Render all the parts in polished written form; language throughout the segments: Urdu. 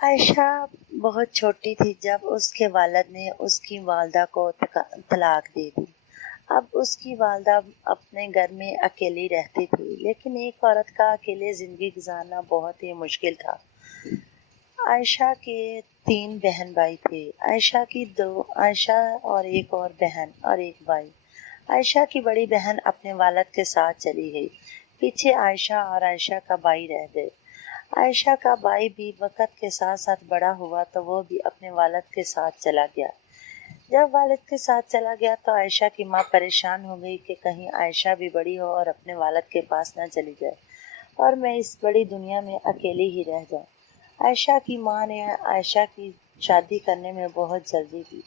عائشہ بہت چھوٹی تھی جب اس کے والد نے اس کی والدہ کو طلاق دے دی۔ اب اس کی والدہ اپنے گھر میں اکیلی رہتی تھی، لیکن ایک عورت کا اکیلے زندگی گزارنا بہت ہی مشکل تھا۔ عائشہ کے 3 بہن بھائی تھے، عائشہ اور ایک اور بہن اور ایک بھائی۔ عائشہ کی بڑی بہن اپنے والد کے ساتھ چلی گئی، پیچھے عائشہ اور عائشہ کا بھائی رہ گئے۔ عائشہ کا بھائی بھی وقت کے ساتھ ساتھ بڑا ہوا تو وہ بھی اپنے والد کے ساتھ چلا گیا۔ جب والد کے ساتھ چلا گیا تو عائشہ کی ماں پریشان ہو گئی کہ کہیں عائشہ بھی بڑی ہو اور اپنے والد کے پاس نہ چلی جائے اور میں اس بڑی دنیا میں اکیلی ہی رہ جاؤں۔ عائشہ کی ماں نے عائشہ کی شادی کرنے میں بہت جلدی کی۔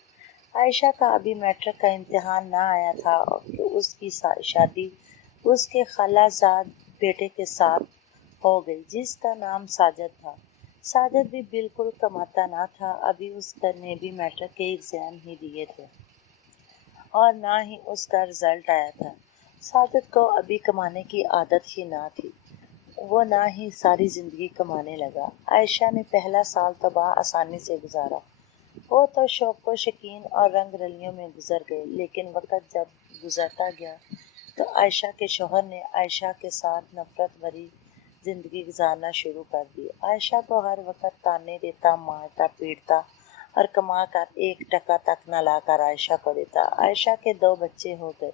عائشہ کا ابھی میٹرک کا امتحان نہ آیا تھا کہ اس کی شادی اس کے خالہ زاد بیٹے کے ساتھ ہو گئی، جس کا نام ساجد تھا۔ ساجد بھی بالکل کماتا نہ تھا، ابھی اس نے بھی میٹرک کے ایگزام ہی دیے تھے اور نہ ہی اس کا رزلٹ آیا تھا۔ ساجد کو ابھی کمانے کی عادت ہی نہ تھی، وہ نہ ہی ساری زندگی کمانے لگا۔ عائشہ نے پہلا سال تو آسانی سے گزارا، وہ تو شوق و شوقین اور رنگ رلیوں میں گزر گئے، لیکن وقت جب گزرتا گیا تو عائشہ کے شوہر نے عائشہ کے ساتھ نفرت بھری زندگی گزارنا شروع کر دی۔ عائشہ کو ہر وقت تانے دیتا، مارتا، پیٹتا اور کما کر 1 ٹکا تک نہ لا کر عائشہ کو دیتا۔ عائشہ کے 2 بچے ہو گئے،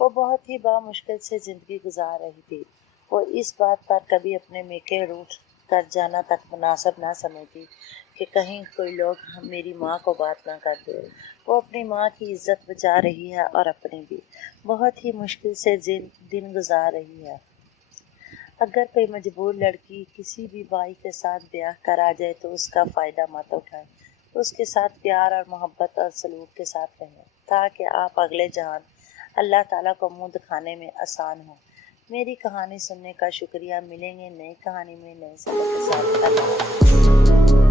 وہ بہت ہی بامشکل سے زندگی گزار رہی تھی۔ وہ اس بات پر کبھی اپنے میکے روٹھ کر جانا تک مناسب نہ سمجھتی کہ کہیں کوئی لوگ میری ماں کو بات نہ کر دے۔ وہ اپنی ماں کی عزت بچا رہی ہے اور اپنی بھی بہت ہی مشکل سے دن گزار رہی ہے۔ اگر کوئی مجبور لڑکی کسی بھی بھائی کے ساتھ بیاہ کرا جائے تو اس کا فائدہ مت اٹھائیں، اس کے ساتھ پیار اور محبت اور سلوک کے ساتھ رہیں تاکہ آپ اگلے جہان اللہ تعالیٰ کو منہ دکھانے میں آسان ہو۔ میری کہانی سننے کا شکریہ، ملیں گے نئی کہانی میں نئے سبق کے ساتھ۔ اللہ حافظ۔